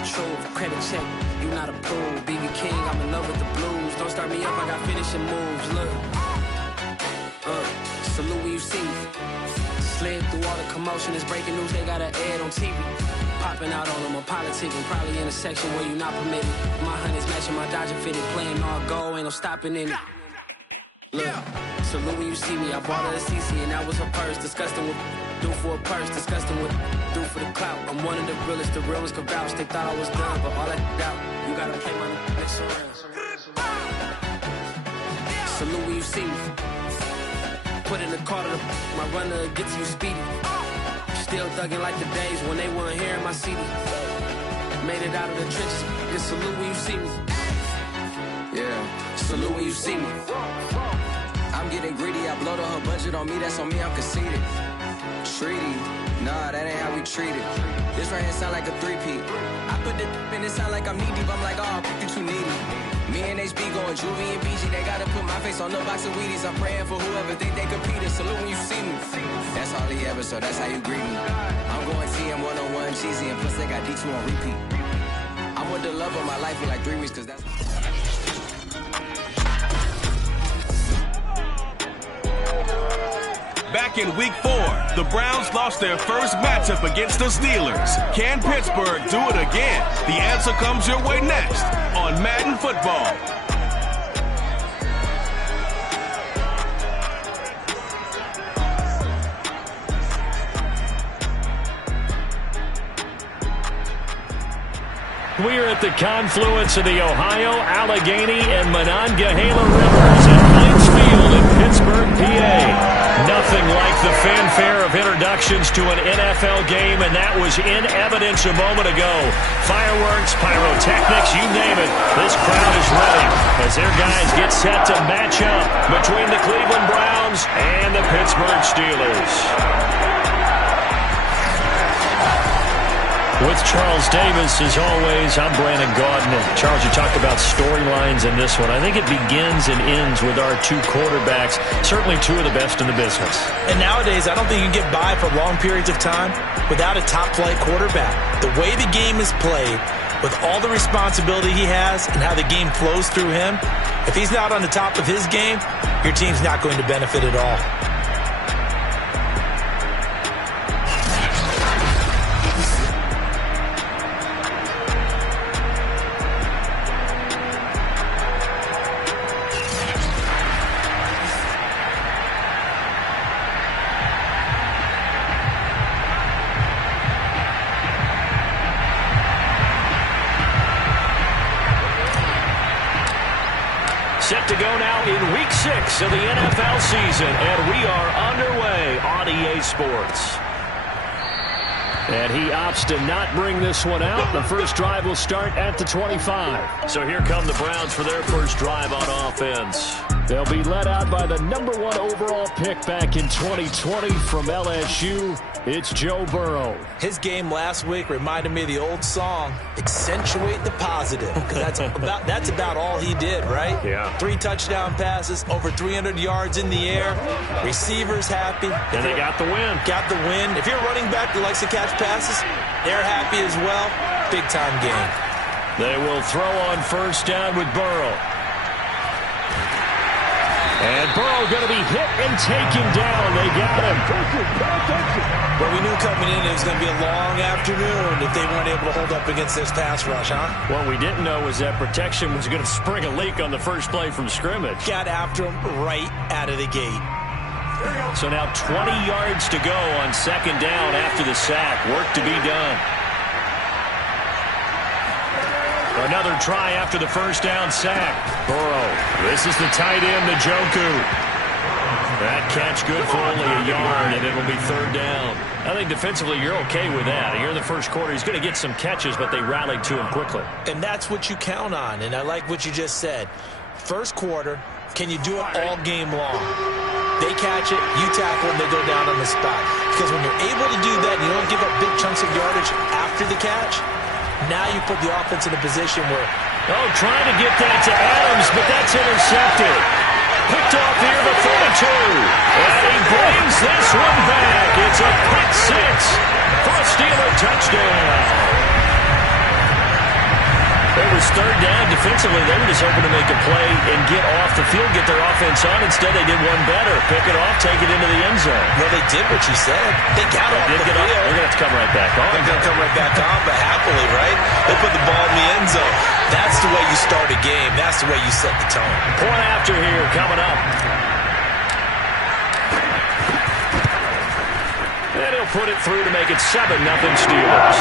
the truth. Credit check, you not approved. BB King, I'm in love with the blues. Don't start me up, I got finishing moves. Look, salute when you see me. Slid through all the commotion, it's breaking news, they got an ad on TV. Popping out on them, I'm politicking, probably in a section where you not permitted. My honey's matching my Dodger fitted, playing all gold, ain't no stopping in it. Look, salute when you see me, I bought her a CC and that was her purse. Disgusting with do for a purse, disgusting with do for the clout. I'm one of the realest, the real ones could vouch. They thought I was done, but all that out, you gotta play my next around. Salute when you see me. Put in the car to my runner gets you speedy. Still thugging like the days when they weren't here in my CD. Made it out of the trenches. Just salute when you see me. Yeah, salute when you see me. I'm getting greedy. I blowed her budget on me. That's on me. I'm conceited. Treaty. Nah, that ain't how we treat it. This right here sound like a three-peat. I put the in it sound like I'm knee deep. I'm like, oh, you too needy. Me and HB going Juvie and BG. They gotta put my face on no box of Wheaties. I'm praying for whoever think they competed. Salute when you see me. That's all he ever, so that's how you greet me. I'm going TM 101 cheesy, and plus they got D2 on repeat. I'm with the love of my life for like 3 weeks, cause that's... Back in week 4, the Browns lost their first matchup against the Steelers. Can Pittsburgh do it again? The answer comes your way next on Madden Football. We are at the confluence of the Ohio, Allegheny, and Monongahela Rivers at Heinz Field in Pittsburgh, PA. Nothing like the fanfare of introductions to an NFL game, and that was in evidence a moment ago. Fireworks, pyrotechnics, you name it. This crowd is ready as their guys get set to match up between the Cleveland Browns and the Pittsburgh Steelers. With Charles Davis, as always, I'm Brandon Gaudin. Charles, you talked about storylines in this one. I think it begins and ends with our two quarterbacks, certainly two of the best in the business. And nowadays, I don't think you can get by for long periods of time without a top-flight quarterback. The way the game is played, with all the responsibility he has and how the game flows through him, if he's not on the top of his game, your team's not going to benefit at all. Set to go now in Week 6 of the NFL season, and we are underway on EA Sports. And he opts to not bring this one out. The first drive will start at the 25. So here come the Browns for their first drive on offense. They'll be led out by the #1 overall pick back in 2020 from LSU. It's Joe Burrow. His game last week reminded me of the old song, Accentuate the Positive. Because that's about all he did, right? Yeah. 3 touchdown passes, over 300 yards in the air. Receivers happy. And they got the win. Got the win. If you're a running back that likes to catch passes, they're happy as well. Big-time game. They will throw on first down with Burrow. And Burrow going to be hit and taken down. They got him. Well, we knew coming in it was going to be a long afternoon if they weren't able to hold up against this pass rush, huh? What we didn't know was that protection was going to spring a leak on the first play from scrimmage. Got after him right out of the gate. So now 20 yards to go on second down after the sack. Work to be done. Another try after the first down sack. Burrow. This is the tight end, Njoku. That catch good for only a yard, and it'll be third down. I think defensively you're okay with that. Here in the first quarter, he's going to get some catches, but they rallied to him quickly. And that's what you count on, and I like what you just said. First quarter, can you do it all game long? They catch it, you tackle, and they go down on the spot. Because when you're able to do that and you don't give up big chunks of yardage after the catch, now you put the offense in a position where... Oh, trying to get that to Adams, but that's intercepted. Picked off here the 42. And he brings this one back. It's a pick six for a Steeler touchdown. third down. Defensively, they were just hoping to make a play and get off the field, get their offense on. Instead, they did one better. Pick it off, take it into the end zone. Well, they did what you said. They got off the field. They're going to have to come right back on. They're going to come right back on, but happily, right? They put the ball in the end zone. That's the way you start a game. That's the way you set the tone. Point after here coming up. And he'll put it through to make it 7-0 Steelers.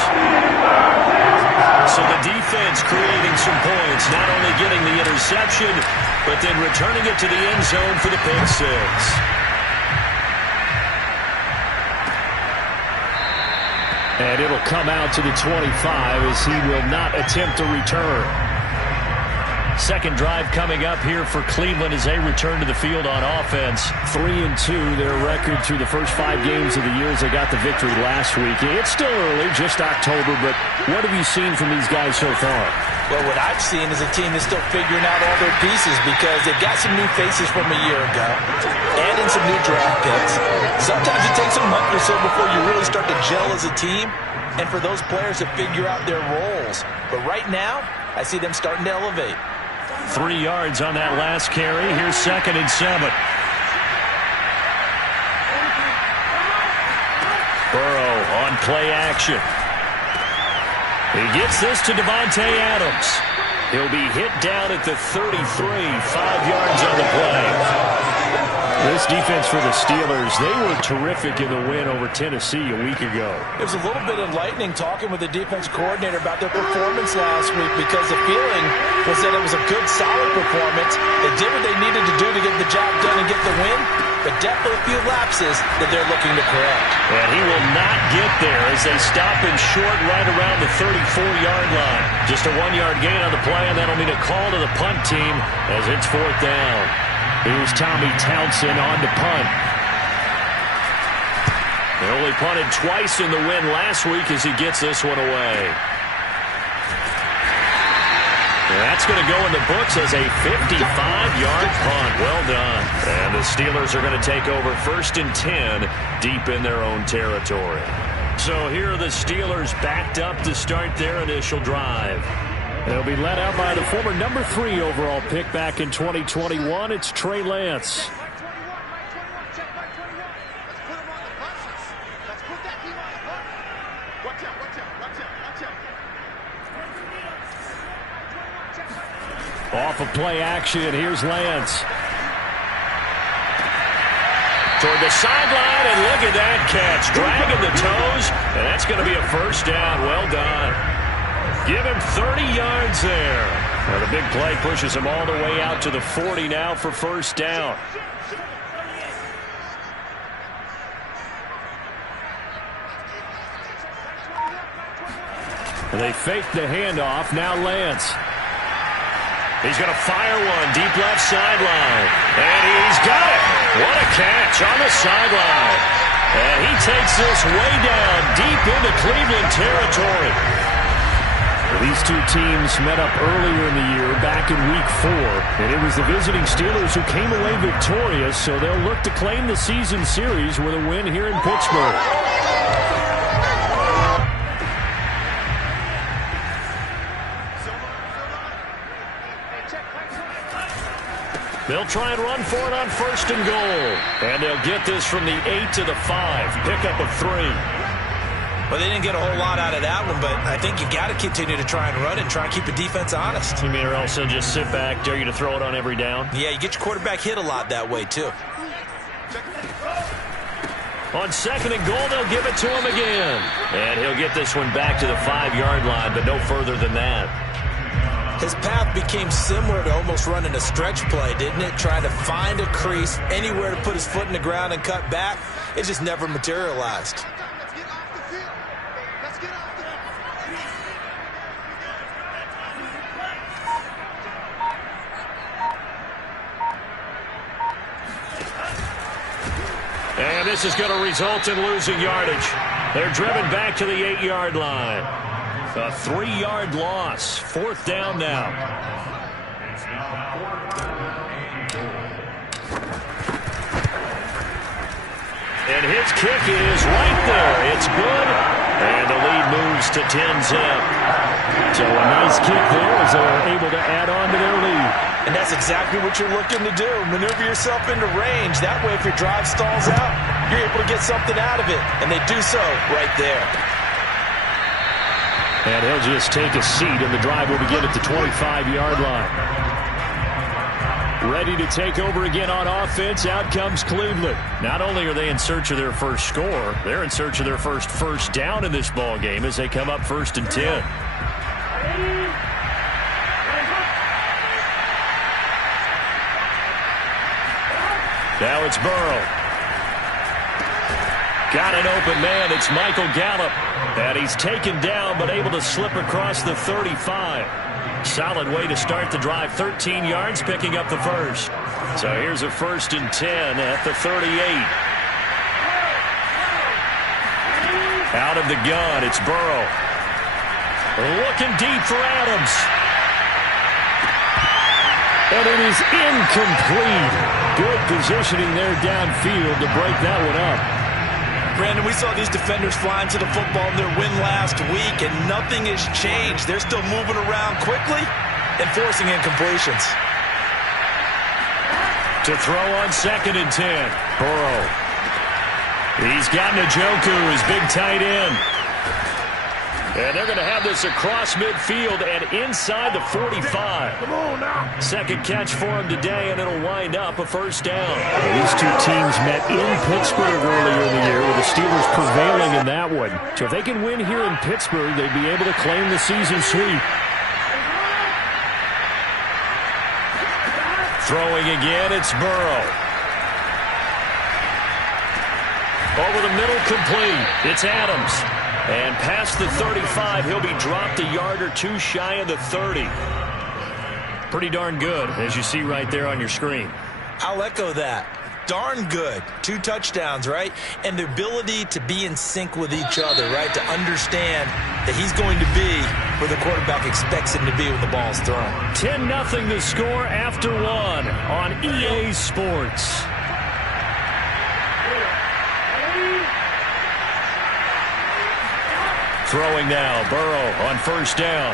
So the defense creating some points, not only getting the interception, but then returning it to the end zone for the pick six. And it'll come out to the 25 as he will not attempt to return. Second drive coming up here for Cleveland as they return to the field on offense. 3-2, their record through the first 5 games of the year as they got the victory last week. It's still early, just October, but what have you seen from these guys so far? Well, what I've seen is a team that's still figuring out all their pieces because they've got some new faces from a year ago and in some new draft picks. Sometimes it takes a month or so before you really start to gel as a team and for those players to figure out their roles. But right now, I see them starting to elevate. 3 yards on that last carry. Here's 2nd and 7. Burrow on play action. He gets this to Davante Adams. He'll be hit down at the 33, 5 yards on the play. This defense for the Steelers, they were terrific in the win over Tennessee a week ago. It was a little bit enlightening talking with the defense coordinator about their performance last week because the feeling was that it was a good, solid performance. They did what they needed to do to get the job done and get the win, but definitely a few lapses that they're looking to correct. And he will not get there as they stop him short right around the 34-yard line. Just a 1-yard gain on the play, and that'll mean a call to the punt team as it's 4th down. Here's Tommy Townsend on to punt. They only punted twice in the win last week as he gets this one away. And that's going to go in the books as a 55-yard punt. Well done. And the Steelers are going to take over 1st and 10 deep in their own territory. So here are the Steelers backed up to start their initial drive. They'll be led out by the former number 3 overall pick back in 2021. It's Trey Lance. Off of play action, here's Lance. Toward the sideline, and look at that catch. Dragging the toes, and that's going to be a 1st down. Well done. Give him 30 yards there. Well, the big play pushes him all the way out to the 40 now for 1st down. They fake the handoff. Now Lance. He's going to fire one deep left sideline. And he's got it. What a catch on the sideline. And he takes this way down deep into Cleveland territory. These two teams met up earlier in the year, back in Week 4, and it was the visiting Steelers who came away victorious, so they'll look to claim the season series with a win here in Pittsburgh. They'll try and run for it on 1st and goal, and they'll get this from the 8 to the 5, pickup of 3. Well, they didn't get a whole lot out of that one, but I think you got to continue to try and run and try and keep the defense honest. You mean or else they'll just sit back, dare you to throw it on every down? Yeah, you get your quarterback hit a lot that way, too. On 2nd and goal, they'll give it to him again. And he'll get this one back to the 5-yard line, but no further than that. His path became similar to almost running a stretch play, didn't it? Trying to find a crease, anywhere to put his foot in the ground and cut back. It just never materialized. And this is going to result in losing yardage. They're driven back to the 8-yard line. A 3-yard loss. 4th down now. And his kick is right there. It's good. And the lead moves to 10-zip. So a nice kick there as they're able to add on to their lead. And that's exactly what you're looking to do. Maneuver yourself into range. That way, if your drive stalls out, you're able to get something out of it. And they do so right there. And he'll just take a seat, and the drive will begin at the 25-yard line. Ready to take over again on offense. Out comes Cleveland. Not only are they in search of their first score, they're in search of their first down in this ball game as they come up 1st and 10. Now it's Burrow. Got an open man. It's Michael Gallup. And he's taken down but able to slip across the 35. Solid way to start the drive. 13 yards, picking up the first. So here's a 1st and 10 at the 38. Out of the gun, it's Burrow. Looking deep for Adams. And it is incomplete. Good positioning there downfield to break that one up. Brandon, we saw these defenders flying to the football in their win last week, and nothing has changed. They're still moving around quickly and forcing incompletions. To throw on 2nd and 10. Burrow. He's got Njoku, his big tight end. And they're going to have this across midfield and inside the 45. Come on now. Second catch for him today, and it'll wind up a 1st down. These two teams met in Pittsburgh earlier in the year, with the Steelers prevailing in that one. So if they can win here in Pittsburgh, they'd be able to claim the season sweep. Throwing again, it's Burrow. Over the middle, complete. It's Adams. And past the 35, he'll be dropped a yard or two shy of the 30. Pretty darn good, as you see right there on your screen. I'll echo that. Darn good. 2 touchdowns, right? And the ability to be in sync with each other, right? To understand that he's going to be where the quarterback expects him to be when the ball's thrown. 10-0 the score after 1 on EA Sports. Throwing now, Burrow on 1st down.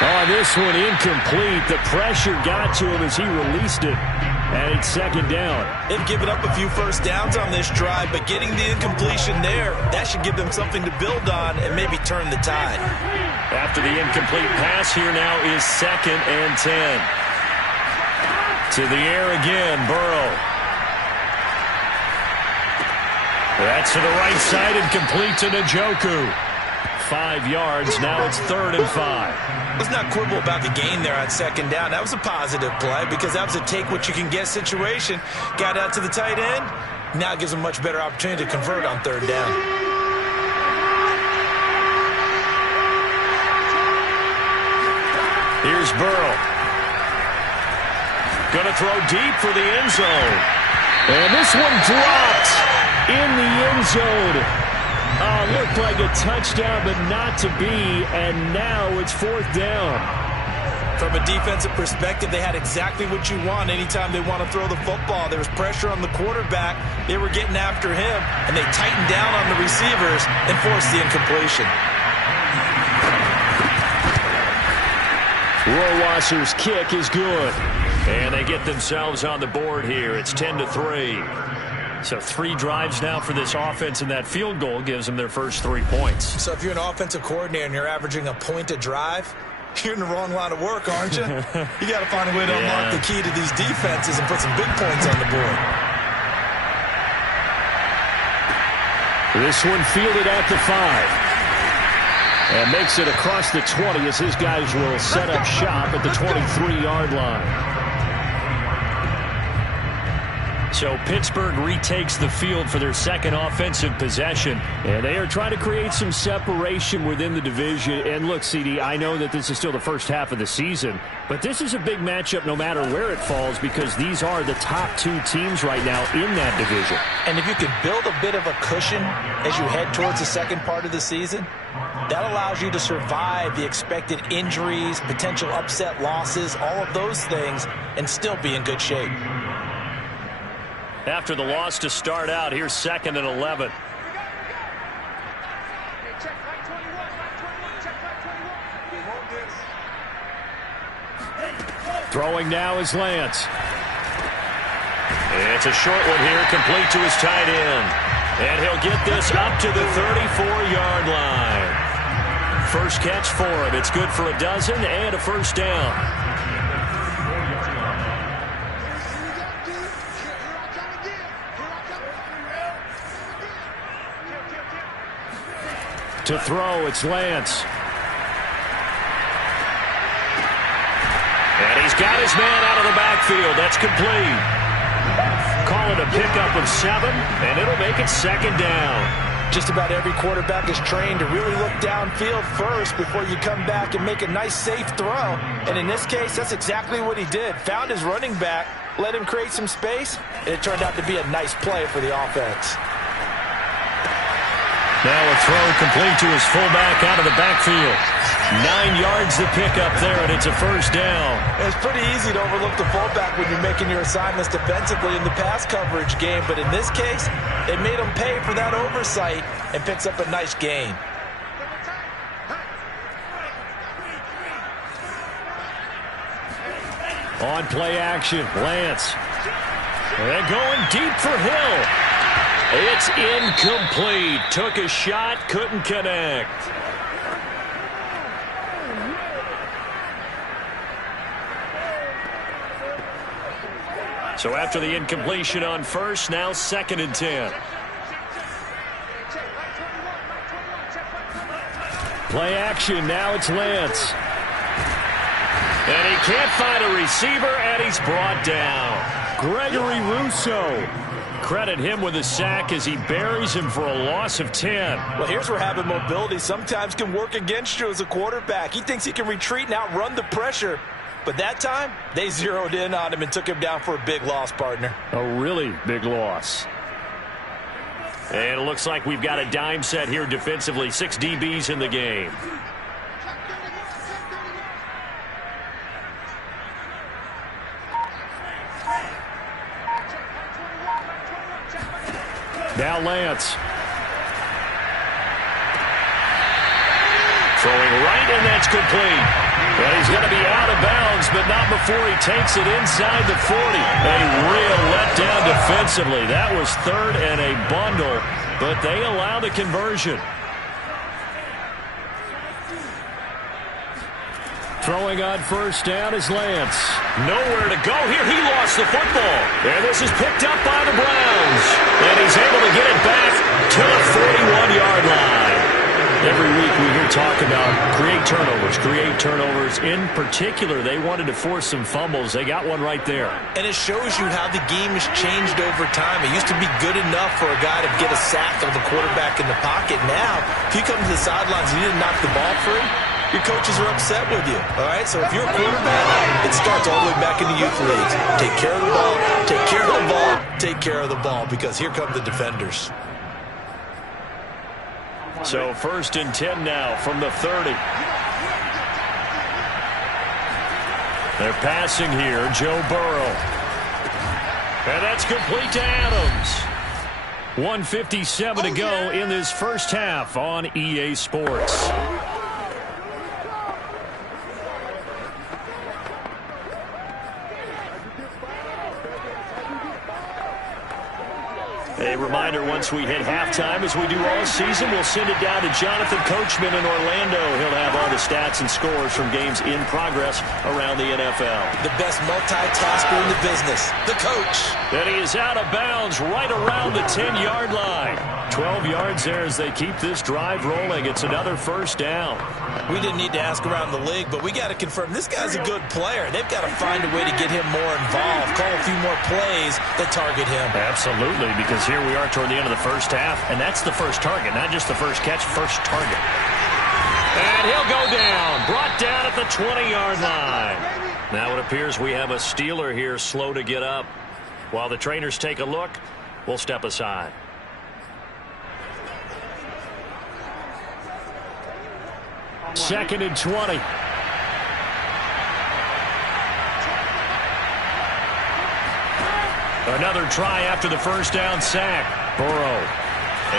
Oh, this one incomplete. The pressure got to him as he released it. And it's 2nd down. They've given up a few 1st downs on this drive, but getting the incompletion there, that should give them something to build on and maybe turn the tide. After the incomplete pass, here now is 2nd and 10. To the air again, Burrow. That's to the right side and complete to Njoku. 5 yards. Now it's 3rd and 5. Let's not quibble about the gain there on 2nd down. That was a positive play because that was a take-what-you-can-get situation. Got out to the tight end. Now it gives them a much better opportunity to convert on 3rd down. Here's Burrow. Going to throw deep for the end zone. And this one dropped in the end zone. Looked like a touchdown, but not to be. And now it's 4th down. From a defensive perspective, they had exactly what you want anytime they want to throw the football. There was pressure on the quarterback. They were getting after him, and they tightened down on the receivers and forced the incompletion. Rohrwasser's kick is good. And they get themselves on the board here. It's 10-3. So 3 drives now for this offense, and that field goal gives them their first 3 points. So if you're an offensive coordinator and you're averaging a point a drive, you're in the wrong line of work, aren't you? You got to find a way to unlock the key to these defenses and put some big points on the board. This one fielded at the 5. And makes it across the 20 as his guys will set up shop at the 23-yard line. So Pittsburgh retakes the field for their 2nd offensive possession. And they are trying to create some separation within the division. And look, CD, I know that this is still the first half of the season, but this is a big matchup no matter where it falls because these are the top 2 teams right now in that division. And if you can build a bit of a cushion as you head towards the second part of the season, that allows you to survive the expected injuries, potential upset losses, all of those things, and still be in good shape. After the loss to start out, here's 2nd and 11. Throwing now is Lance. It's a short one here, complete to his tight end. And he'll get this up to the 34-yard line. First catch for him. It's good for a dozen and a first down. To throw, it's Lance. And he's got his man out of the backfield. That's complete. Call it a pickup of 7, and it'll make it second down. Just about every quarterback is trained to really look downfield first before you come back and make a nice, safe throw. And in this case, that's exactly what he did. Found his running back, let him create some space, and it turned out to be a nice play for the offense. Now a throw complete to his fullback out of the backfield. 9 yards to pick up there, and it's a first down. It's pretty easy to overlook the fullback when you're making your assignments defensively in the pass coverage game, but in this case, they made him pay for that oversight and picks up a nice gain. On play action, Lance. And going deep for Hill. It's incomplete. Took a shot, couldn't connect. So after the incompletion on first, now 2nd and 10. Play action, now it's Lance. And he can't find a receiver, and he's brought down. Gregory Rousseau. Credit him with a sack as he buries him for a loss of 10. Well, here's where having mobility sometimes can work against you as a quarterback. He thinks he can retreat and outrun the pressure. But that time, they zeroed in on him and took him down for a big loss, partner. A really big loss. And it looks like we've got a dime set here defensively. 6 DBs in the game. Now Lance. Throwing right, and that's complete. And he's going to be out of bounds, but not before he takes it inside the 40. A real letdown defensively. That was 3rd and a bundle, but they allow the conversion. Throwing on first down is Lance. Nowhere to go here. He lost the football. And this is picked up by the Browns. And he's able to get it back to the 41-yard line. Every week we hear talk about create turnovers. In particular, they wanted to force some fumbles. They got one right there. And it shows you how the game has changed over time. It used to be good enough for a guy to get a sack of the quarterback in the pocket. Now, if you come to the sidelines and you didn't knock the ball free, your coaches are upset with you, all right? So if you're a quarterback, it starts all the way back in the youth leagues. Take care of the ball, take care of the ball, take care of the ball, because here come the defenders. So 1st and 10 now from the 30. They're passing here, Joe Burrow. And that's complete to Adams. 1:57 to go in this first half on EA Sports. A reminder, once we hit halftime, as we do all season, we'll send it down to Jonathan Coachman in Orlando. He'll have all the stats and scores from games in progress around the NFL. The best multitasker in the business, the coach. And he is out of bounds right around the 10-yard line. 12 yards there as they keep this drive rolling. It's another first down. We didn't need to ask around the league, but we got to confirm this guy's a good player. They've got to find a way to get him more involved, call a few more plays that target him. Absolutely, because here we are toward the end of the first half, and that's the first target, not just the first catch, first target. And he'll go down, brought down at the 20-yard line. Now it appears we have a Steeler here slow to get up. While the trainers take a look, we'll step aside. Second and 20. Another try after the first down sack. Burrow.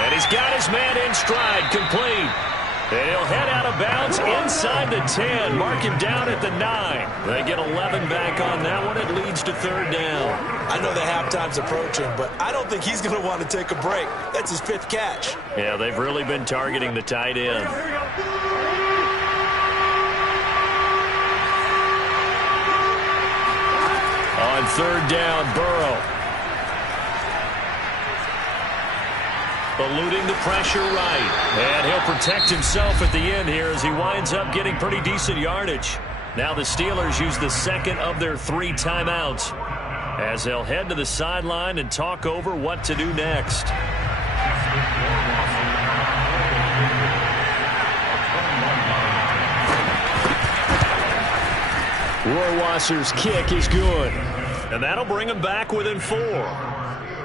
And he's got his man in stride, complete. And he'll head out of bounds Inside the 10. Mark him down at the 9. They get 11 back on that one. It leads to third down. I know the halftime's approaching, but I don't think he's going to want to take a break. That's his 5th catch. Yeah, they've really been targeting the tight end. On third down, Burrow. Eluding the pressure right. And he'll protect himself at the end here as he winds up getting pretty decent yardage. Now the Steelers use the second of their 3 timeouts as they'll head to the sideline and talk over what to do next. Rohrwasser's kick is good. And that'll bring them back within 4.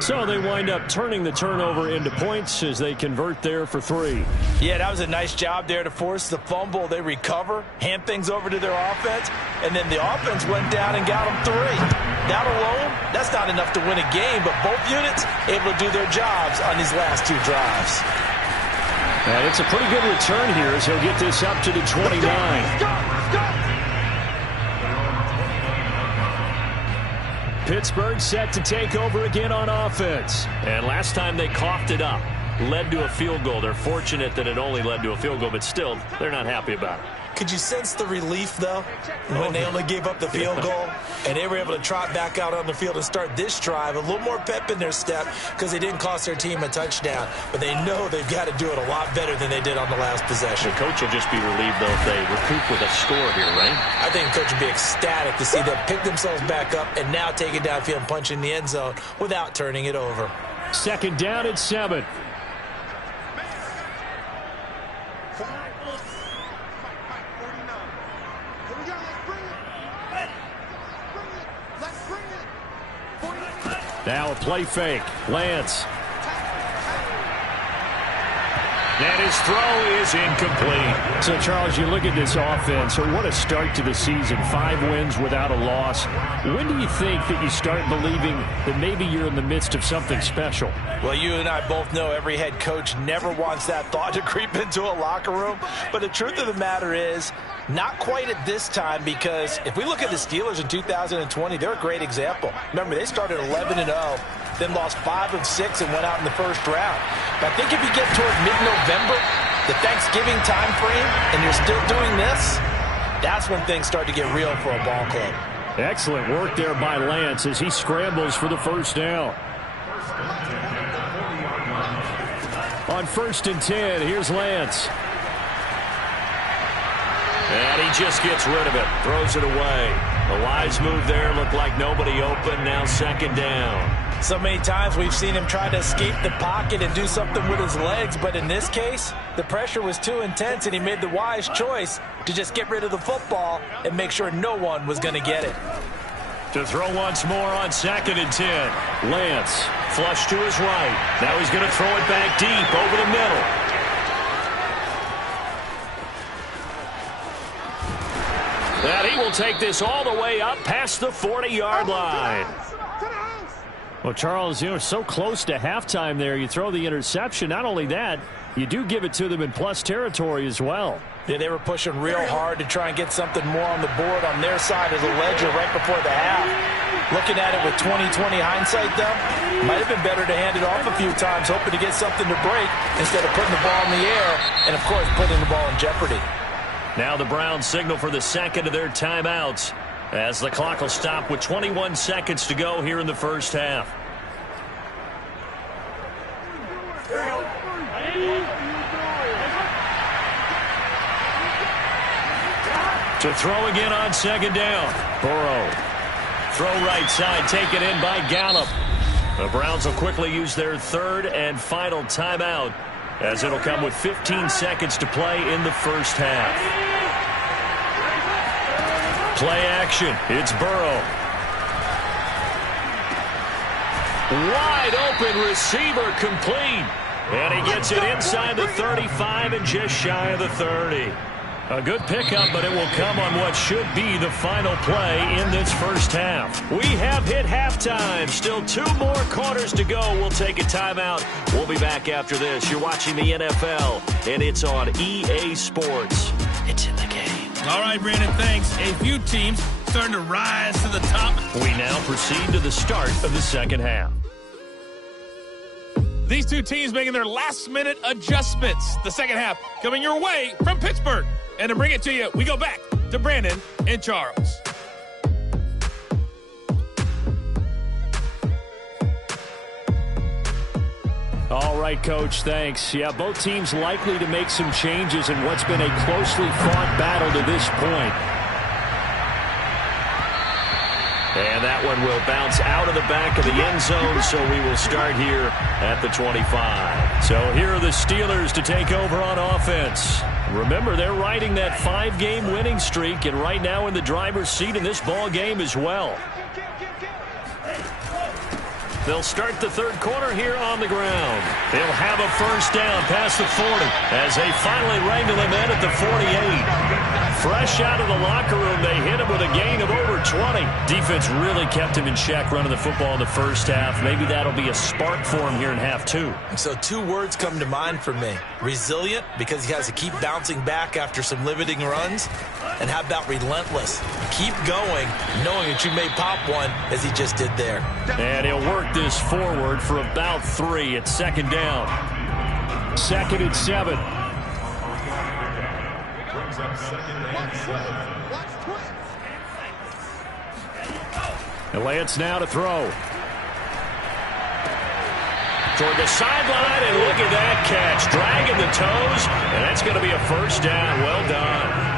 So they wind up turning the turnover into points as they convert there for 3. Yeah, that was a nice job there to force the fumble. They recover, hand things over to their offense, and then the offense went down and got them 3. That alone, that's not enough to win a game, but both units able to do their jobs on these last 2 drives. And it's a pretty good return here as he'll get this up to the 29. Pittsburgh set to take over again on offense. And last time they coughed it up, led to a field goal. They're fortunate that it only led to a field goal, but still, they're not happy about it. Could you sense the relief, though, when they only gave up the field goal and they were able to trot back out on the field and start this drive? A little more pep in their step because they didn't cost their team a touchdown, but they know they've got to do it a lot better than they did on the last possession. The coach will just be relieved, though, if they recoup with a score here, right? I think the coach would be ecstatic to see them pick themselves back up and now take it downfield and punch in the end zone without turning it over. Second down at 7. Now a play fake. Lance. And his throw is incomplete. So, Charles, you look at this offense, so what a start to the season. 5 wins without a loss. When do you think that you start believing that maybe you're in the midst of something special? Well, you and I both know every head coach never wants that thought to creep into a locker room. But the truth of the matter is, not quite at this time, because if we look at the Steelers in 2020, they're a great example. Remember, they started 11-0, then lost 5 of 6 and went out in the first round. But I think if you get toward mid-November, the Thanksgiving time frame, and you're still doing this, that's when things start to get real for a ball club. Excellent work there by Lance as he scrambles for the first down. On 1st and 10, here's Lance. And he just gets rid of it, throws it away. A wise move there, looked like nobody open, now 2nd down. So many times we've seen him try to escape the pocket and do something with his legs, but in this case, the pressure was too intense and he made the wise choice to just get rid of the football and make sure no one was going to get it. To throw once more on 2nd and 10. Lance, flush to his right. Now he's going to throw it back deep over the middle. And he will take this all the way up past the 40-yard line. Well, Charles, so close to halftime there. You throw the interception. Not only that, you do give it to them in plus territory as well. Yeah, they were pushing real hard to try and get something more on the board on their side of the ledger right before the half. Looking at it with 20/20 hindsight, though, might have been better to hand it off a few times, hoping to get something to break instead of putting the ball in the air and, of course, putting the ball in jeopardy. Now the Browns signal for the second of their timeouts as the clock will stop with 21 seconds to go here in the first half. To throw again on 2nd down. Burrow. Throw right side, taken in by Gallup. The Browns will quickly use their 3rd and final timeout as it'll come with 15 seconds to play in the first half. Play action. It's Burrow. Wide open receiver complete. And he gets it inside the 35 and just shy of the 30. A good pickup, but it will come on what should be the final play in this first half. We have hit halftime. Still 2 more quarters to go. We'll take a timeout. We'll be back after this. You're watching the NFL, and it's on EA Sports. It's in the All right, Brandon, thanks. A few teams starting to rise to the top. We now proceed to the start of the second half. These two teams making their last-minute adjustments. The second half coming your way from Pittsburgh. And to bring it to you, we go back to Brandon and Charles. All right, Coach, thanks. Yeah, both teams likely to make some changes in what's been a closely fought battle to this point. And that one will bounce out of the back of the end zone, so we will start here at the 25. So here are the Steelers to take over on offense. Remember, they're riding that 5-game winning streak, and right now in the driver's seat in this ball game as well. They'll start the third quarter here on the ground. They'll have a first down past the 40 as they finally wrangle him in at the 48. Fresh out of the locker room, they hit him with a gain of over 20. Defense really kept him in check running the football in the first half. Maybe that'll be a spark for him here in half two. So 2 words come to mind for me. Resilient, because he has to keep bouncing back after some limiting runs. And how about relentless? Keep going, knowing that you may pop one, as he just did there. And he'll work this forward for about 3 at second down. 2nd and 7. And Lance now to throw. Toward the sideline, and look at that catch. Dragging the toes, and that's going to be a first down. Well done.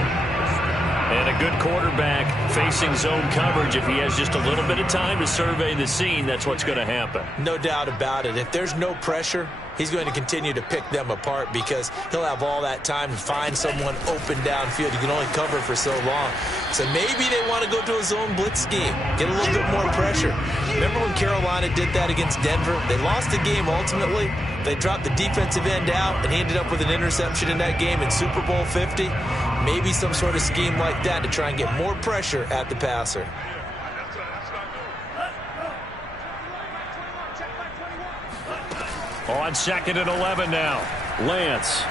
And a good quarterback facing zone coverage. If he has just a little bit of time to survey the scene, that's what's going to happen. No doubt about it. If there's no pressure, he's going to continue to pick them apart because he'll have all that time to find someone open downfield. You can only cover for so long. So maybe they want to go to a zone blitz scheme, get a little bit more pressure. Remember when Carolina did that against Denver? They lost the game ultimately. They dropped the defensive end out, and he ended up with an interception in that game in Super Bowl 50. Maybe some sort of scheme like that to try and get more pressure at the passer. On 2nd and 11 now. Lance.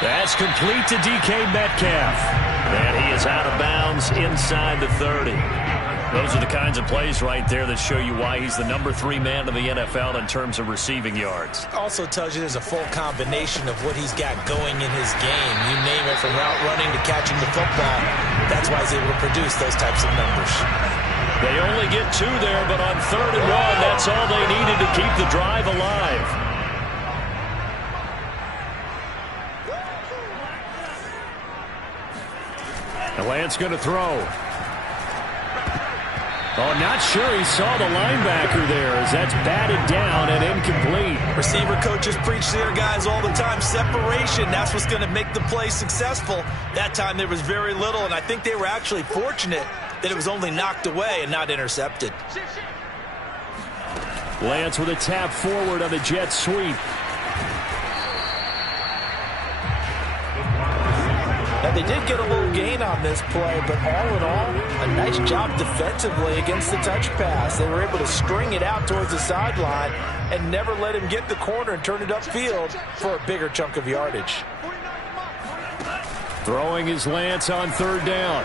That's complete to DK Metcalf. And he is out of bounds inside the 30. Those are the kinds of plays right there that show you why he's the number 3 man in the NFL in terms of receiving yards. Also tells you there's a full combination of what he's got going in his game. You name it, from route running to catching the football. That's why he's able to produce those types of numbers. They only get 2 there, but on 3rd and 1, that's all they needed to keep the drive alive. And Lance going to throw. Oh, not sure he saw the linebacker there as that's batted down and incomplete. Receiver coaches preach to their guys all the time. Separation, that's what's going to make the play successful. That time there was very little, and I think they were actually fortunate that it was only knocked away and not intercepted. Lance with a tap forward on the jet sweep. Now, they did get a little gain on this play, but all in all, a nice job defensively against the touch pass. They were able to string it out towards the sideline and never let him get the corner and turn it upfield for a bigger chunk of yardage. Throwing is Lance on 3rd down.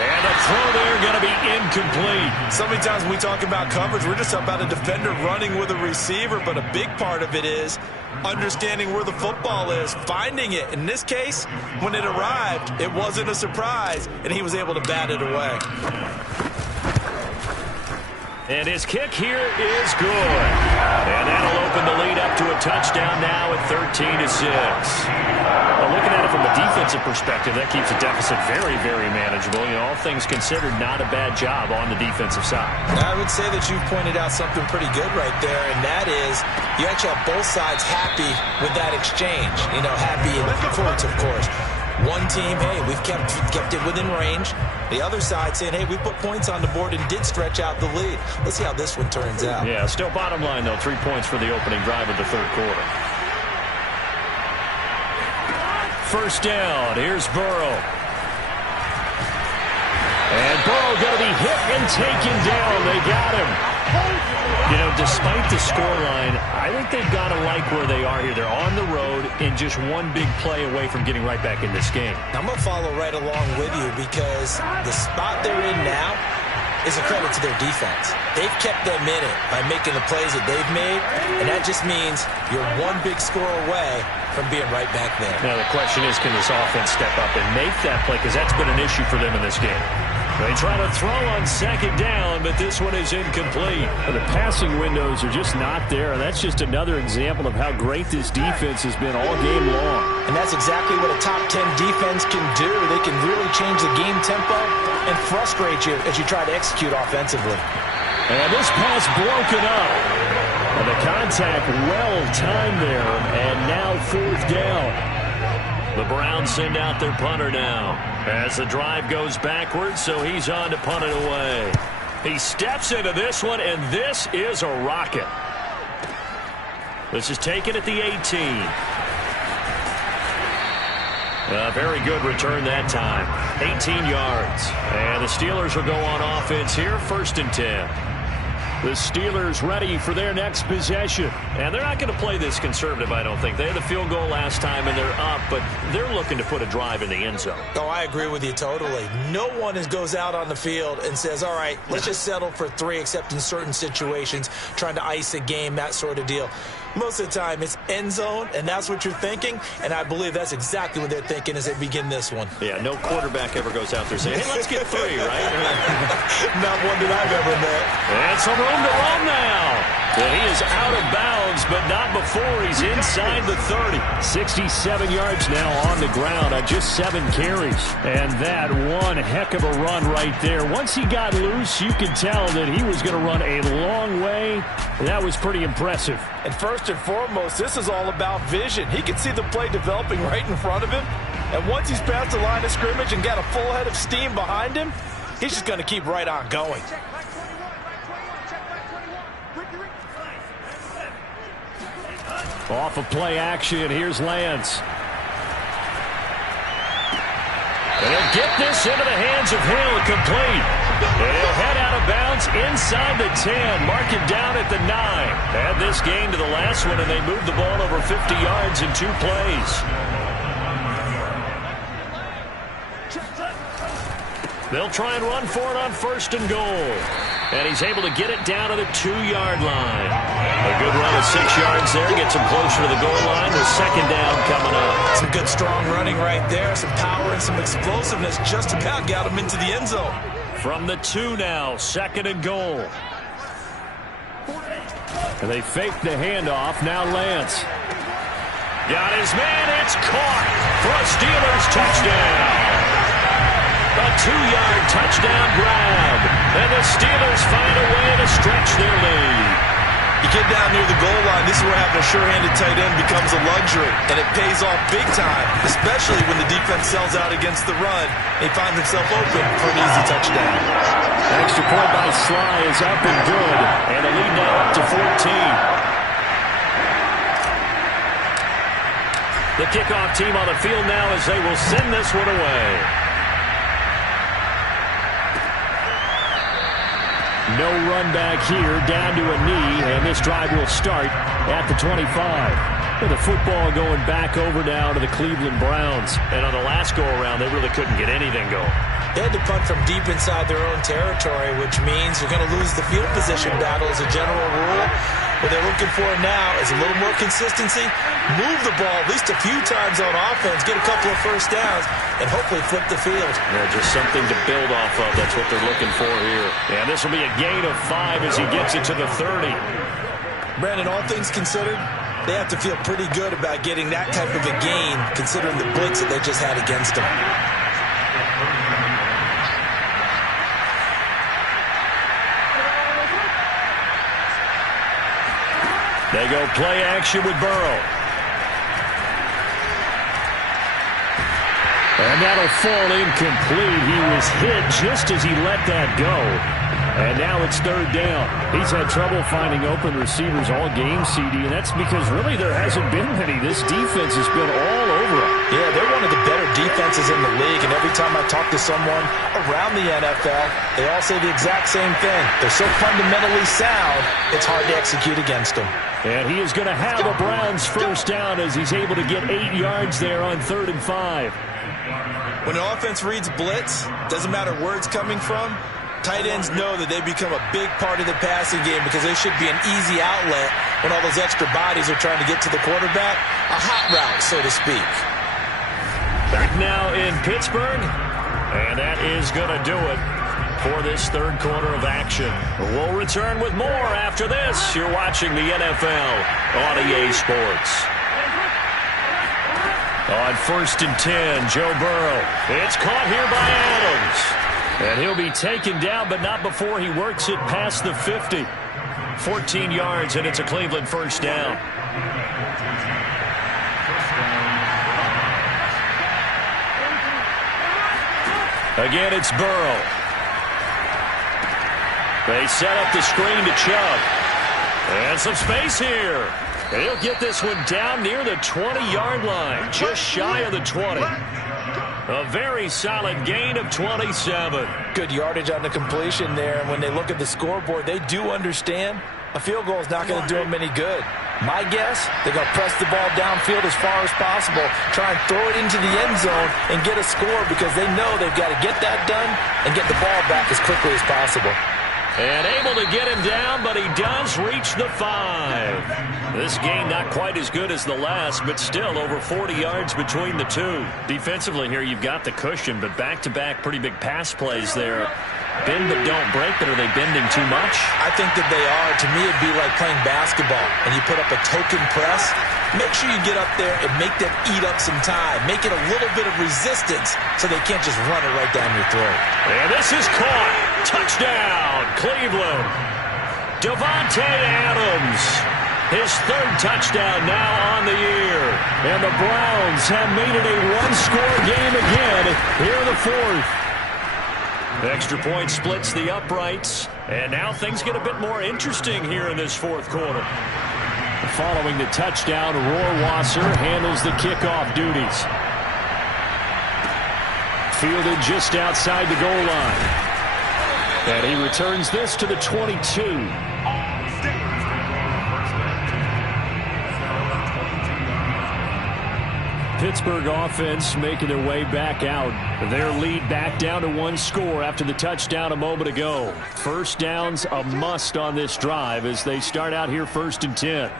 And the throw there going to be incomplete. So many times when we talk about coverage, we're just about a defender running with a receiver, but a big part of it is understanding where the football is, finding it. In this case, when it arrived, it wasn't a surprise, and he was able to bat it away. And his kick here is good. And that'll open the lead up to a touchdown now at 13-6. Well, looking at it from a defensive perspective, that keeps the deficit very, very manageable. You know, all things considered, not a bad job on the defensive side. I would say that you've pointed out something pretty good right there, and that is you actually have both sides happy with that exchange. You know, happy in quotes, of course. One team, hey, we've kept it within range. The other side saying, hey, we put points on the board and did stretch out the lead. Let's see how this one turns out. Yeah, still bottom line, though, 3 points for the opening drive of the 3rd quarter. First down, here's Burrow. And Burrow going to be hit and taken down. They got him. You know, despite the scoreline, I think they've got to like where they are here. They're on the road and just one big play away from getting right back in this game. I'm going to follow right along with you because the spot they're in now is a credit to their defense. They've kept them in it by making the plays that they've made, and that just means you're one big score away from being right back there. Now, the question is, can this offense step up and make that play? Because that's been an issue for them in this game. They try to throw on second down, but this one is incomplete. The passing windows are just not there, and that's just another example of how great this defense has been all game long. And that's exactly what a top 10 defense can do. They can really change the game tempo and frustrate you as you try to execute offensively. And this pass broken up. And the contact well timed there, and now fourth down. The Browns send out their punter now as the drive goes backwards, so he's on to punt it away. He steps into this one, and this is a rocket. This is taken at the 18. A very good return that time. 18 yards. And the Steelers will go on offense here, 1st and 10. The Steelers ready for their next possession. And they're not going to play this conservative, I don't think. They had the field goal last time, and they're up, but they're looking to put a drive in the end zone. Oh, I agree with you totally. No one goes out on the field and says, all right, let's just settle for 3, except in certain situations, trying to ice a game, that sort of deal. Most of the time, it's end zone, and that's what you're thinking, and I believe that's exactly what they're thinking as they begin this one. Yeah, no quarterback ever goes out there saying, hey, let's get 3, right? Not one that I've ever met. And some room to run now. Well, he is out of bounds, but not before he's inside the 30. 67 yards now on the ground on just 7 carries. And that one heck of a run right there. Once he got loose, you could tell that he was going to run a long way. That was pretty impressive. And first and foremost, this is all about vision. He can see the play developing right in front of him. And once he's past the line of scrimmage and got a full head of steam behind him, he's just going to keep right on going. Off of play action, here's Lance. And he'll get this into the hands of Hill, complete. And he'll head out of bounds inside the 10, mark him down at the 9. Add this game to the last one, and they moved the ball over 50 yards in 2 plays. They'll try and run for it on 1st and goal. And he's able to get it down to the 2-yard line. A good run of 6 yards there. Gets him closer to the goal line with 2nd down coming up. Some good strong running right there. Some power and some explosiveness just about got him into the end zone. From the 2 now, 2nd and goal. And they fake the handoff. Now Lance. Got his man. It's caught for a Steelers touchdown. A 2-yard touchdown grab. And the Steelers find a way to stretch their lead. You get down near the goal line, this is where having a sure-handed tight end becomes a luxury. And it pays off big time, especially when the defense sells out against the run. He finds himself open for an easy touchdown. An extra point by Sly is up and good. And the lead now up to 14. The kickoff team on the field now as they will send this one away. No run back here, down to a knee, and this drive will start at the 25. With the football going back over now to the Cleveland Browns. And on the last go-around, they really couldn't get anything going. They had to punt from deep inside their own territory, which means you're going to lose the field position battle as a general rule. What they're looking for now is a little more consistency, move the ball at least a few times on offense, get a couple of first downs, and hopefully flip the field. Yeah, just something to build off of. That's what they're looking for here. And this will be a gain of 5 as he gets it to the 30. Brandon, all things considered, they have to feel pretty good about getting that type of a gain, considering the blitz that they just had against them. They go play action with Burrow. And that'll fall incomplete. He was hit just as he let that go. And now it's 3rd down. He's had trouble finding open receivers all game, CD, and that's because really there hasn't been many. This defense has been all over him. Yeah, they're one of the better defenses defenses in the league, and every time I talk to someone around the NFL, they all say the exact same thing. They're so fundamentally sound, it's hard to execute against them. And he is going to have a Browns first down as he's able to get 8 yards there on 3rd and 5. When an offense reads blitz, doesn't matter where it's coming from, tight ends know that they become a big part of the passing game because they should be an easy outlet when all those extra bodies are trying to get to the quarterback. A hot route, so to speak. Back now in Pittsburgh, and that is going to do it for this 3rd quarter of action. We'll return with more after this. You're watching the NFL on EA Sports. On 1st and 10, Joe Burrow. It's caught here by Adams. And he'll be taken down, but not before he works it past the 50. 14 yards, and it's a Cleveland first down. Again, it's Burrow. They set up the screen to Chubb. And some space here. And he'll get this one down near the 20-yard line, just shy of the 20. A very solid gain of 27. Good yardage on the completion there. And when they look at the scoreboard, they do understand a field goal is not going to do them any good. My guess, they're going to press the ball downfield as far as possible, try and throw it into the end zone and get a score because they know they've got to get that done and get the ball back as quickly as possible. And able to get him down, but he does reach the 5. This game not quite as good as the last, but still over 40 yards between the two. Defensively here, you've got the cushion, but back-to-back pretty big pass plays there. Bend but don't break, but are they bending too much? I think that they are. To me, it'd be like playing basketball, and you put up a token press. Make sure you get up there and make them eat up some time. Make it a little bit of resistance so they can't just run it right down your throat. And this is caught. Touchdown, Cleveland. Davante Adams. His 3rd touchdown now on the year. And the Browns have made it a one-score game again here in the 4th. Extra point splits the uprights. And now things get a bit more interesting here in this 4th quarter. Following the touchdown, Rohrwasser handles the kickoff duties. Fielded just outside the goal line. And he returns this to the 22. Pittsburgh offense making their way back out. Their lead back down to 1 score after the touchdown a moment ago. First down's a must on this drive as they start out here 1st and 10.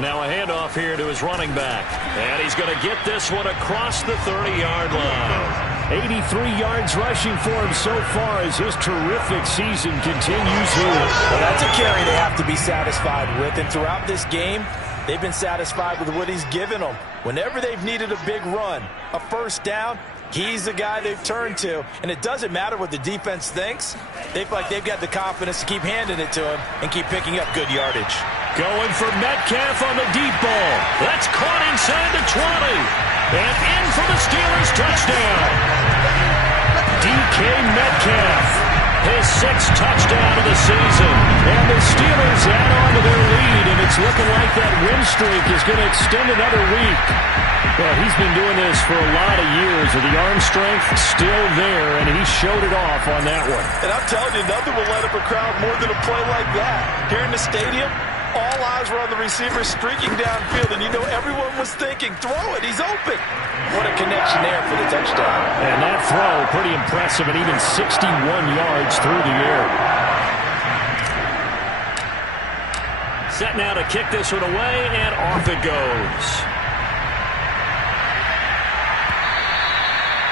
Now a handoff here to his running back. And he's going to get this one across the 30-yard line. 83 yards rushing for him so far as his terrific season continues here. Well, that's a carry they have to be satisfied with. And throughout this game, they've been satisfied with what he's given them. Whenever they've needed a big run, a first down, he's the guy they've turned to. And it doesn't matter what the defense thinks. They feel like they've got the confidence to keep handing it to him and keep picking up good yardage. Going for Metcalf on the deep ball. That's caught inside the 20. And in for the Steelers touchdown. DK Metcalf, his 6th touchdown of the season. And the Steelers add on to their lead, and it's looking like that win streak is going to extend another week. Well, he's been doing this for a lot of years, with the arm strength still there, and he showed it off on that one. And I'm telling you, nothing will light up a crowd more than a play like that. Here in the stadium, all eyes were on the receiver streaking downfield, and you know everyone was thinking, throw it, he's open. What a connection there for the touchdown. And that throw, pretty impressive, and even 61 yards through the air. Set now to kick this one away, and off it goes.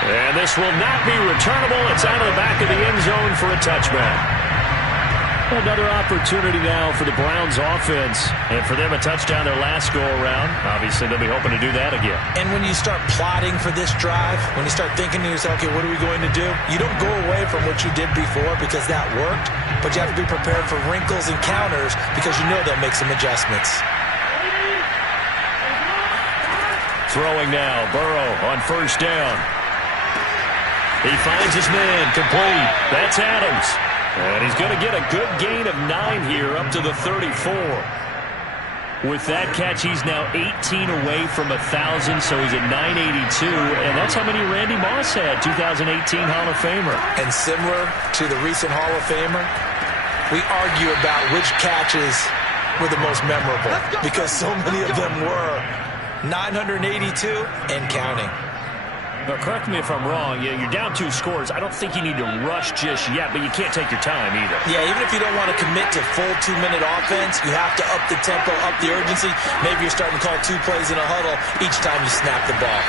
And this will not be returnable. It's out of the back of the end zone for a touchback. Another opportunity now for the Browns offense, and for them a touchdown their last go-around. Obviously, they'll be hoping to do that again. And when you start plotting for this drive, when you start thinking to yourself, okay, what are we going to do? You don't go away from what you did before because that worked, but you have to be prepared for wrinkles and counters because you know they'll make some adjustments. Throwing now, Burrow on first down. He finds his man, complete. That's Adams. And he's going to get a good gain of 9 here up to the 34. With that catch, he's now 18 away from 1,000, so he's at 982, and that's how many Randy Moss had, 2018 Hall of Famer. And similar to the recent Hall of Famer, we argue about which catches were the most memorable because so many of them were 982 and counting. Now, correct me if I'm wrong. You're down 2 scores. I don't think you need to rush just yet, but you can't take your time either. Yeah, even if you don't want to commit to full 2-minute offense, you have to up the tempo, up the urgency. Maybe you're starting to call 2 plays in a huddle each time you snap the ball.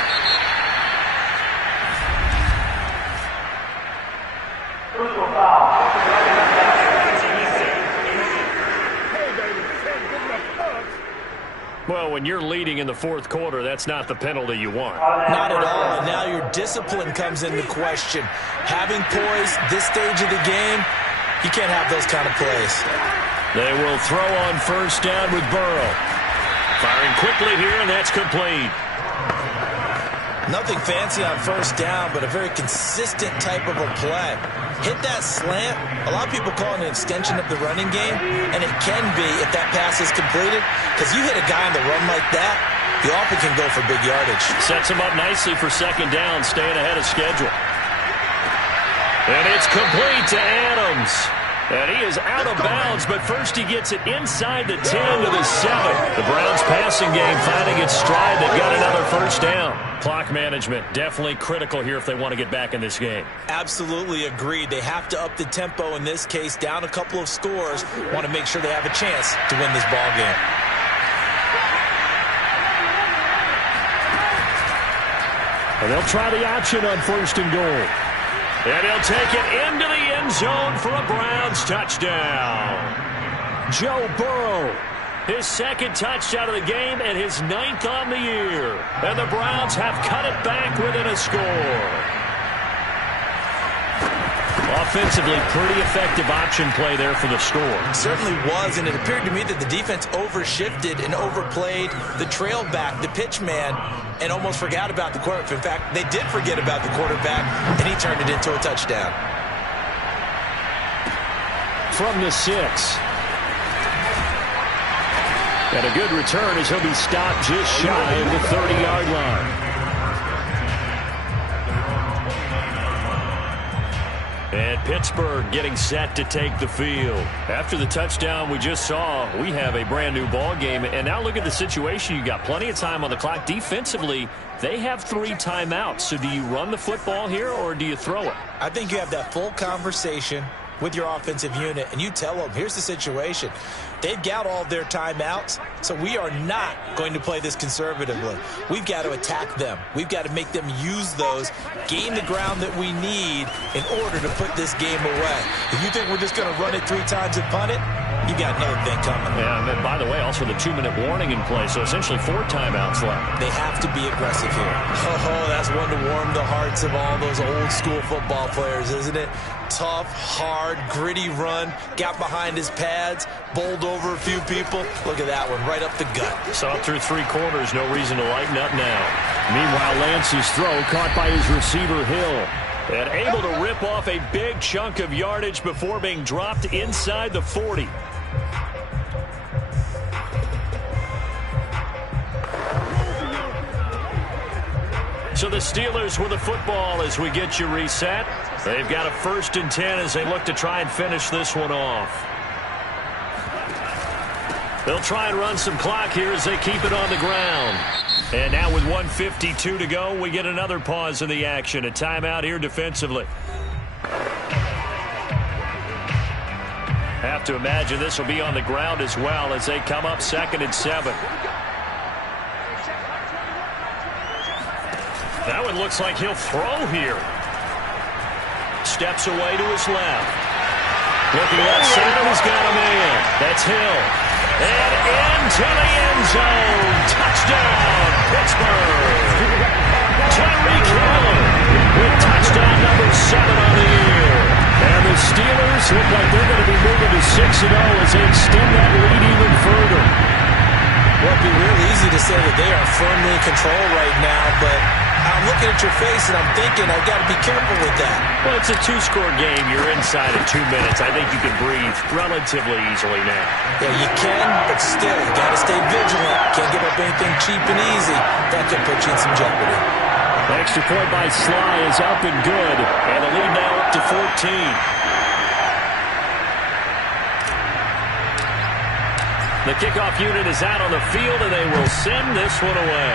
Well, when you're leading in the 4th quarter, that's not the penalty you want. Not at all, and now your discipline comes into question. Having poise this stage of the game, you can't have those kind of plays. They will throw on first down with Burrow. Firing quickly here, and that's complete. Nothing fancy on first down, but a very consistent type of a play. Hit that slant. A lot of people call it an extension of the running game, and it can be if that pass is completed, because you hit a guy on the run like that, you often can go for big yardage. Sets him up nicely for second down, staying ahead of schedule. And it's complete to Adams. And he is out of bounds, but first he gets it inside the 10 to the 7. The Browns passing game finding its stride. They've got another first down. Clock management definitely critical here if they want to get back in this game. Absolutely agreed. They have to up the tempo in this case, down a couple of scores. Want to make sure they have a chance to win this ball game. And they'll try the option on first and goal. And he'll take it into the end zone for a Browns touchdown. Joe Burrow, his 2nd touchdown of the game and his 9th on the year. And the Browns have cut it back within a score. Offensively, pretty effective option play there for the score. Certainly was, and it appeared to me that the defense overshifted and overplayed the trail back, the pitch man, and almost forgot about the quarterback. In fact, they did forget about the quarterback, and he turned it into a touchdown. From the 6. And a good return as he'll be stopped just shy of the 30-yard line. And Pittsburgh getting set to take the field. After the touchdown we just saw, we have a brand new ball game. And now look at the situation. You got plenty of time on the clock. Defensively, they have 3 timeouts. So do you run the football here or do you throw it? I think you have that full conversation with your offensive unit, and you tell them, here's the situation. They've got all their timeouts, so we are not going to play this conservatively. We've got to attack them. We've got to make them use those, gain the ground that we need in order to put this game away. If you think we're just going to run it 3 times and punt it, you got another thing coming. Yeah, and by the way, also the 2-minute warning in play, so essentially 4 timeouts left. They have to be aggressive here. Oh, that's one to warm the hearts of all those old school football players, isn't it? Tough, hard, gritty run, got behind his pads, bowled over a few people. Look at that one, right up the gut. Saw through 3 quarters, no reason to lighten up now. Meanwhile, Lance's throw caught by his receiver, Hill. And able to rip off a big chunk of yardage before being dropped inside the 40. So the Steelers with the football as we get you reset. They've got a 1st and 10 as they look to try and finish this one off. They'll try and run some clock here as they keep it on the ground. And now with 1:52 to go, we get another pause in the action. A timeout here defensively. Have to imagine this will be on the ground as well as they come up 2nd and 7. That one looks like he'll throw here. Steps away to his left. Looking left center, he's got a man. That's Hill. And into the end zone. Touchdown, Pittsburgh. Tyreek Hill with touchdown number 7 on the year. And the Steelers look like they're going to be moving to 6-0 as they extend that lead even further. Well, it'd be real easy to say that they are firmly in control right now, but I'm looking at your face, and I'm thinking I've got to be careful with that. Well, it's a two-score game. You're inside of 2 minutes. I think you can breathe relatively easily now. Yeah, you can, but still, you got to stay vigilant. Can't give up anything cheap and easy. That could put you in some jeopardy. The extra point by Sly is up and good, and the lead now up to 14. The kickoff unit is out on the field, and they will send this one away.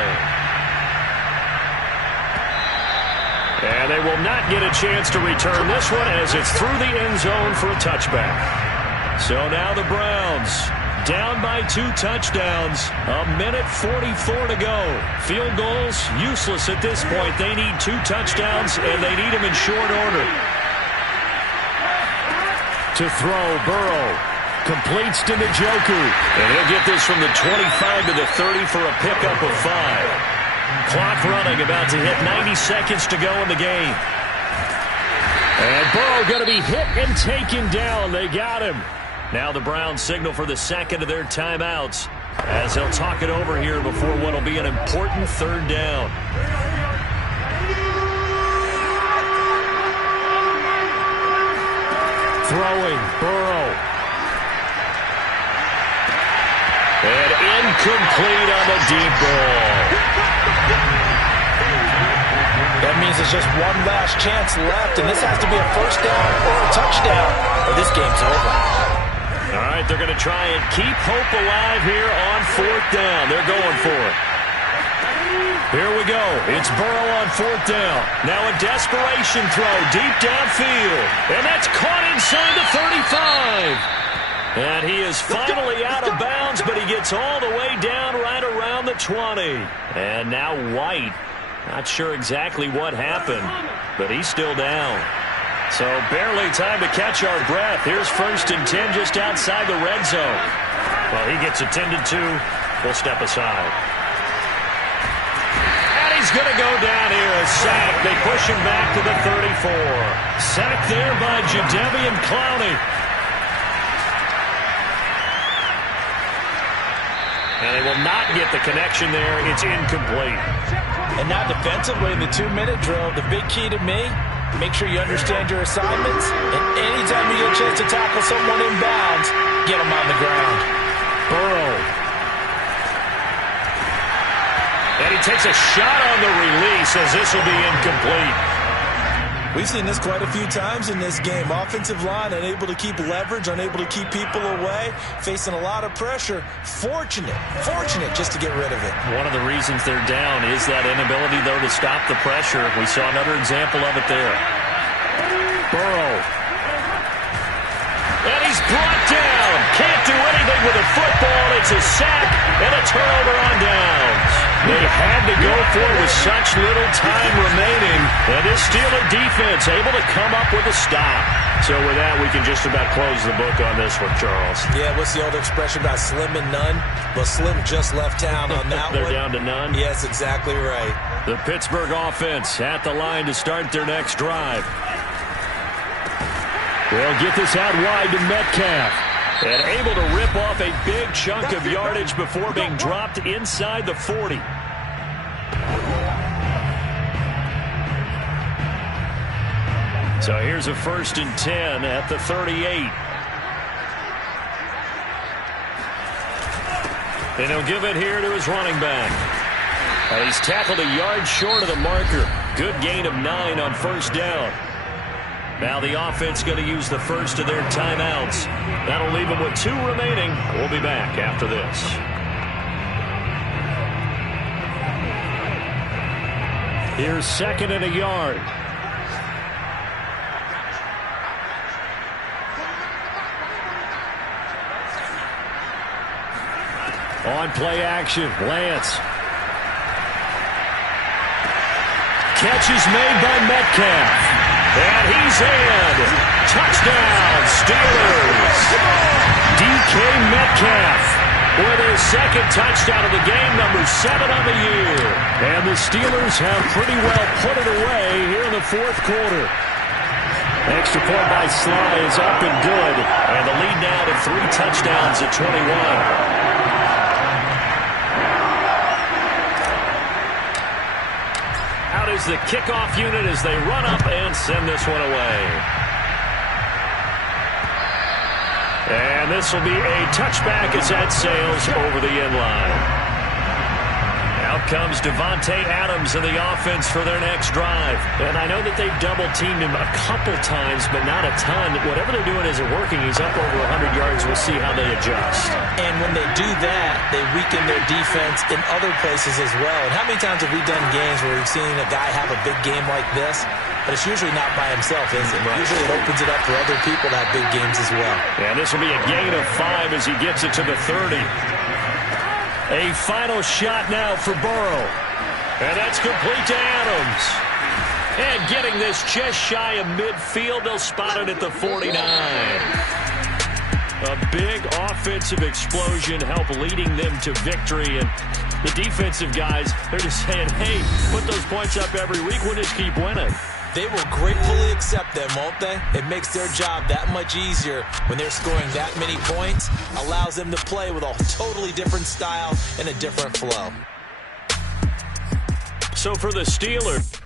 And they will not get a chance to return this one as it's through the end zone for a touchback. So now the Browns down by 2 touchdowns. 1:44 to go. Field goals useless at this point. They need 2 touchdowns, and they need them in short order. To throw, Burrow completes to Njoku. And he'll get this from the 25 to the 30 for a pickup of 5. Clock running, about to hit 90 seconds to go in the game. And Burrow going to be hit and taken down. They got him. Now the Browns signal for the second of their timeouts as they'll talk it over here before what will be an important third down. Throwing, Burrow. And incomplete on the deep ball. That means there's just one last chance left, and this has to be a first down or a touchdown, or this game's over. All right, they're going to try and keep hope alive here on 4th down. They're going for it. Here we go. It's Burrow on 4th down. Now a desperation throw deep downfield. And that's caught inside the 35. And he is finally out of bounds, but he gets all the way down right around the 20. And now White. Not sure exactly what happened, but he's still down. So barely time to catch our breath. Here's 1st and 10 just outside the red zone. Well, he gets attended to. We'll step aside. And he's going to go down here. A sack. They push him back to the 34. Sack there by Jadeveon Clowney. And they will not get the connection there. It's incomplete. And now defensively in the 2-minute drill, the big key to me, make sure you understand your assignments. And anytime you get a chance to tackle someone in bounds, get them on the ground. Burrow. And he takes a shot on the release as this will be incomplete. We've seen this quite a few times in this game. Offensive line unable to keep leverage, unable to keep people away, facing a lot of pressure. Fortunate just to get rid of it. One of the reasons they're down is that inability, though, to stop the pressure. We saw another example of it there. Burrow. And he's brought down. Can't do anything with a football. It's a sack and a turnover on downs. They had to go for it with such little time remaining. And this Steeler defense able to come up with a stop. So with that, we can just about close the book on this one, Charles. Yeah, what's the old expression about slim and none? Well, Slim just left town on that They're one. down to none? Yes, exactly right. The Pittsburgh offense at the line to start their next drive. They'll get this out wide to Metcalf. And able to rip off a big chunk of yardage before being dropped inside the 40. So here's a 1st and 10 at the 38. And he'll give it here to his running back. And he's tackled a yard short of the marker. Good gain of 9 on 1st down. Now the offense going to use the first of their timeouts. That'll leave them with 2 remaining. We'll be back after this. Here's 2nd and a yard. On play action, Lance. Catch is made by Metcalf. And he's in. Touchdown, Steelers. DK Metcalf with his 2nd touchdown of the game, number 7 on the year. And the Steelers have pretty well put it away here in the 4th quarter. Extra point by Sly is up and good. And the lead now to 3 touchdowns at 21. the kickoff unit as they run up and send this one away. And this will be a touchback as that sails over the end line. Out comes Devontae Adams in the offense for their next drive. And I know that they've double-teamed him a couple times, but not a ton. Whatever they're doing isn't working. He's up over 100 yards. We'll see how they adjust. And when they do that, they weaken their defense in other places as well. And how many times have we done games where we've seen a guy have a big game like this? But it's usually not by himself, is it? Right. Usually it opens it up for other people to have big games as well. And this will be a gain of 5 as he gets it to the 30. A final shot now for Burrow. And that's complete to Adams. And getting this just shy of midfield, they'll spot it at the 49. A big offensive explosion help leading them to victory. And the defensive guys, they're just saying, hey, put those points up every week. We'll just keep winning. They will gratefully accept them, won't they? It makes their job that much easier when they're scoring that many points. Allows them to play with a totally different style and a different flow. So for the Steelers,